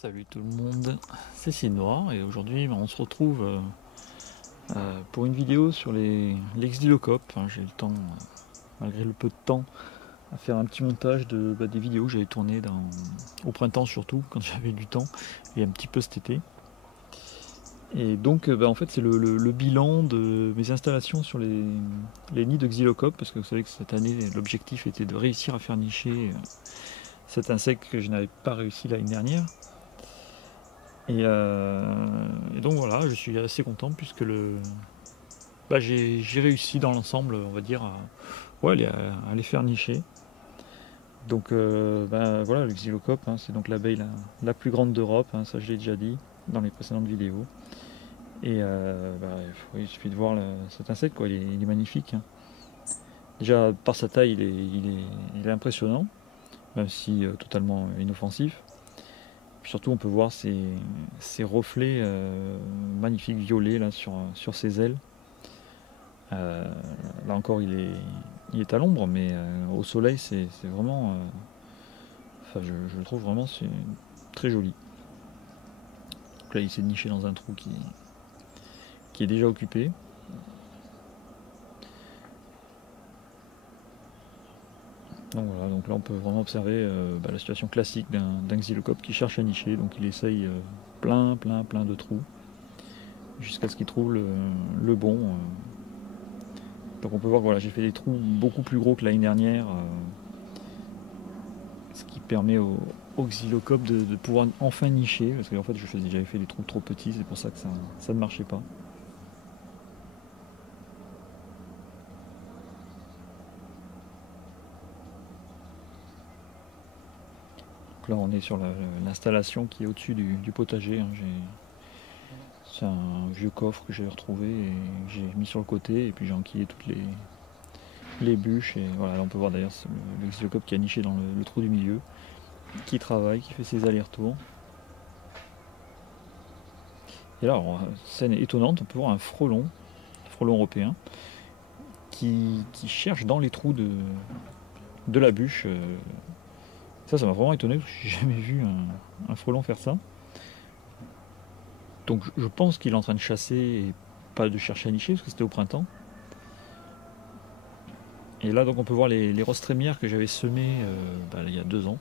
Salut tout le monde, c'est Sinoir et aujourd'hui on se retrouve pour une vidéo sur les xylocopes. J'ai eu le temps, malgré le peu de temps, à faire un petit montage des vidéos que j'avais tournées au printemps surtout, quand j'avais du temps, et un petit peu cet été. Et donc en fait c'est le bilan de mes installations sur les nids de xylocopes, parce que vous savez que cette année l'objectif était de réussir à faire nicher cet insecte que je n'avais pas réussi l'année dernière. Et donc voilà, je suis assez content puisque j'ai réussi dans l'ensemble, on va dire, à les faire nicher. Donc voilà, le xylocope, c'est donc l'abeille la plus grande d'Europe, ça je l'ai déjà dit dans les précédentes vidéos. Et il suffit de voir cet insecte, quoi, il est magnifique. Déjà par sa taille, il est impressionnant, même si totalement inoffensif. Puis surtout, on peut voir ces reflets magnifiques violets là, sur ses ailes. Là encore, il est à l'ombre, mais au soleil, c'est vraiment. Je le trouve vraiment très joli. Donc là, il s'est niché dans un trou qui est déjà occupé. Donc voilà, donc là on peut vraiment observer la situation classique d'un xylocope qui cherche à nicher. Donc il essaye plein de trous jusqu'à ce qu'il trouve le bon. Donc on peut voir que voilà, j'ai fait des trous beaucoup plus gros que l'année dernière, ce qui permet au xylocope de pouvoir enfin nicher, parce qu'en fait j'avais fait des trous trop petits, c'est pour ça que ça ne marchait pas. Donc là on est sur l'installation qui est au-dessus du potager. C'est un vieux coffre que j'ai retrouvé et j'ai mis sur le côté, et puis j'ai enquillé toutes les bûches. Et voilà, là on peut voir d'ailleurs le xylocope qui a niché dans le trou du milieu, qui travaille, qui fait ses allers-retours. Et là, scène étonnante, on peut voir un frelon européen, qui cherche dans les trous de la bûche. Ça m'a vraiment étonné, parce que j'ai jamais vu un frelon faire ça. Donc je pense qu'il est en train de chasser et pas de chercher à nicher, parce que c'était au printemps. Et là donc on peut voir les roses trémières que j'avais semées il y a 2 ans.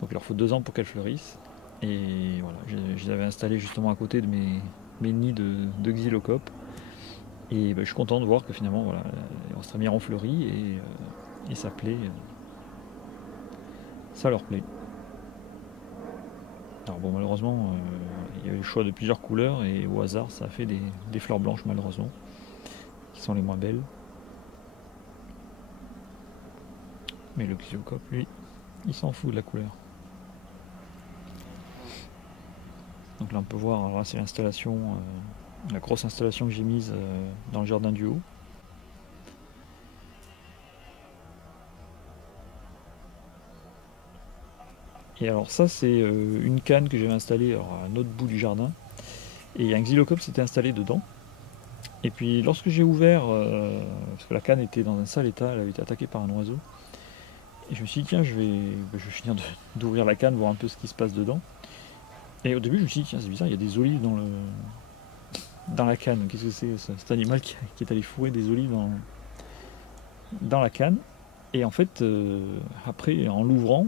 Donc il leur faut 2 ans pour qu'elles fleurissent. Et voilà, je les avais installées justement à côté de mes nids de xylocopes. Et je suis content de voir que finalement voilà, les roses trémières ont fleuri et ça plaît. Ça leur plaît. Alors bon, malheureusement, il y a eu le choix de plusieurs couleurs et au hasard ça a fait des fleurs blanches malheureusement, qui sont les moins belles. Mais le xylocope, lui, il s'en fout de la couleur. Donc là on peut voir, alors là c'est l'installation, la grosse installation que j'ai mise dans le jardin du haut. Et alors ça c'est une canne que j'avais installée à un autre bout du jardin. Et un xylocope s'était installé dedans. Et puis lorsque j'ai ouvert, parce que la canne était dans un sale état, elle avait été attaquée par un oiseau. Et je me suis dit tiens je vais finir d'ouvrir la canne, voir un peu ce qui se passe dedans. Et au début je me suis dit tiens c'est bizarre, il y a des olives dans la canne. Qu'est-ce que c'est cet animal qui est allé fourrer des olives dans la canne. Et en fait après en l'ouvrant,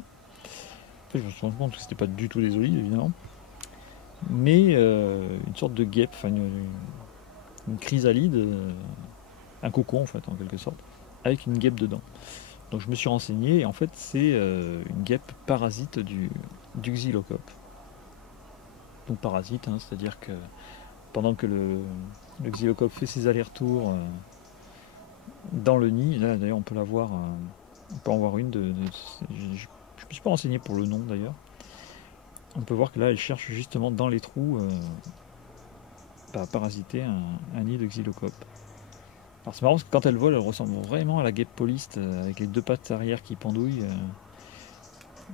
je me suis rendu compte que c'était pas du tout des olives évidemment, mais une sorte de guêpe, enfin une chrysalide, un cocon en fait en quelque sorte, avec une guêpe dedans. Donc je me suis renseigné et en fait c'est une guêpe parasite du xylocope. Donc parasite, c'est-à-dire que pendant que le xylocope fait ses allers-retours dans le nid, là d'ailleurs on peut la voir, on peut en voir une je me suis pas renseigné pour le nom d'ailleurs. On peut voir que là elle cherche justement dans les trous à parasiter un nid de xylocope. Alors c'est marrant parce que quand elle vole, elle ressemble vraiment à la guêpe poliste avec les 2 pattes arrière qui pendouillent.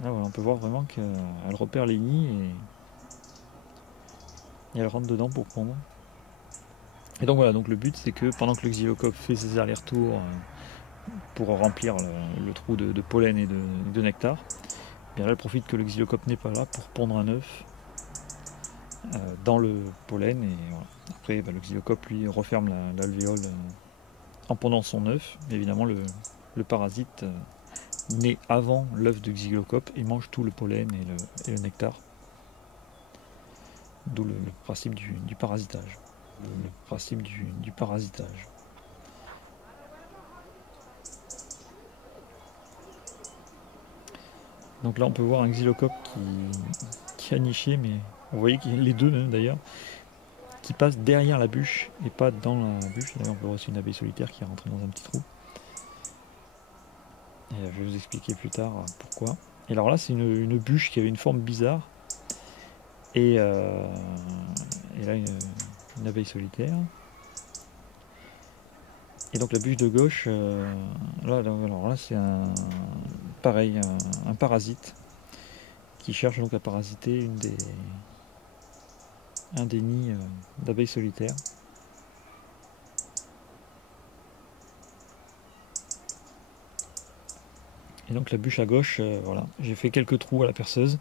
Là voilà, on peut voir vraiment qu'elle repère les nids et elle rentre dedans pour pondre. Et donc voilà, donc le but c'est que pendant que le xylocope fait ses allers-retours pour remplir le trou de pollen et de nectar, Bien là, elle profite que le xylocope n'est pas là pour pondre un œuf dans le pollen. Et voilà. Après, le xylocope, lui, referme l'alvéole en pondant son œuf. Évidemment, le parasite naît avant l'œuf de xylocope et mange tout le pollen et le nectar. D'où le principe du parasitage. Le principe du parasitage. Donc là, on peut voir un xylocope qui a niché, mais vous voyez les deux même d'ailleurs, qui passent derrière la bûche et pas dans la bûche. D'ailleurs, on peut voir aussi une abeille solitaire qui est rentrée dans un petit trou. Et je vais vous expliquer plus tard pourquoi. Et alors là, c'est une bûche qui avait une forme bizarre. Et là, une abeille solitaire. Et donc la bûche de gauche, alors là c'est pareil, un parasite qui cherche donc à parasiter un des nids d'abeilles solitaires. Et donc la bûche à gauche, voilà, j'ai fait quelques trous à la perceuse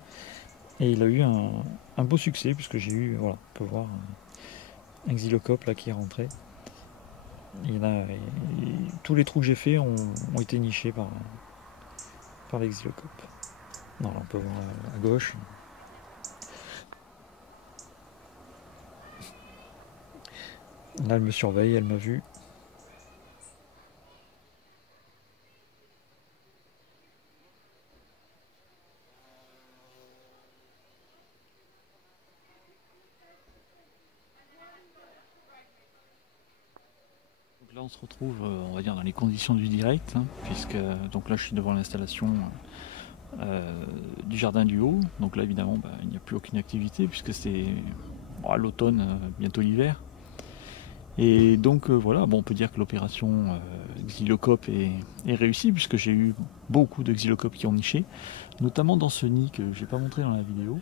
et il a eu un beau succès puisque j'ai eu, voilà, on peut voir un xylocope là qui est rentré. Tous les trous que j'ai faits ont été nichés par les xylocopes. Non, là on peut voir à gauche. Là elle me surveille, elle m'a vu. Donc là on se retrouve, on va dire, dans les conditions du direct, hein, puisque donc là je suis devant l'installation du jardin du haut. Donc là évidemment il n'y a plus aucune activité puisque c'est l'automne, bientôt l'hiver. Et donc voilà, on peut dire que l'opération xylocope est réussie puisque j'ai eu beaucoup de xylocopes qui ont niché, notamment dans ce nid que j'ai pas montré dans la vidéo,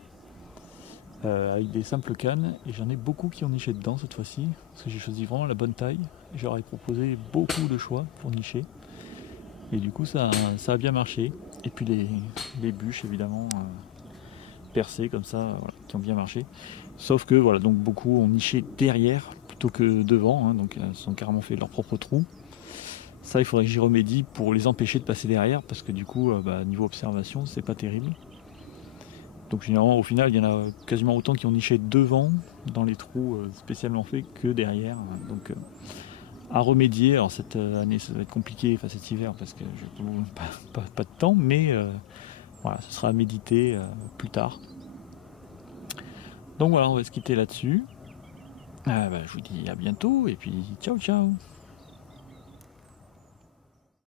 avec des simples cannes, et j'en ai beaucoup qui ont niché dedans cette fois-ci parce que j'ai choisi vraiment la bonne taille. Je leur ai proposé beaucoup de choix pour nicher et du coup ça a bien marché. Et puis les bûches évidemment percées comme ça, voilà, qui ont bien marché. Sauf que voilà, donc beaucoup ont niché derrière plutôt que devant, hein, donc elles ont carrément fait leur propre trou. Ça, il faudrait que j'y remédie pour les empêcher de passer derrière, parce que du coup, niveau observation, c'est pas terrible. Donc généralement, au final, il y en a quasiment autant qui ont niché devant, dans les trous spécialement faits, que derrière. Donc à remédier. Alors cette année, ça va être compliqué, enfin cet hiver, parce que j'ai pas de temps, mais voilà, ce sera à méditer plus tard. Donc voilà, on va se quitter là-dessus. Je vous dis à bientôt et puis ciao ciao.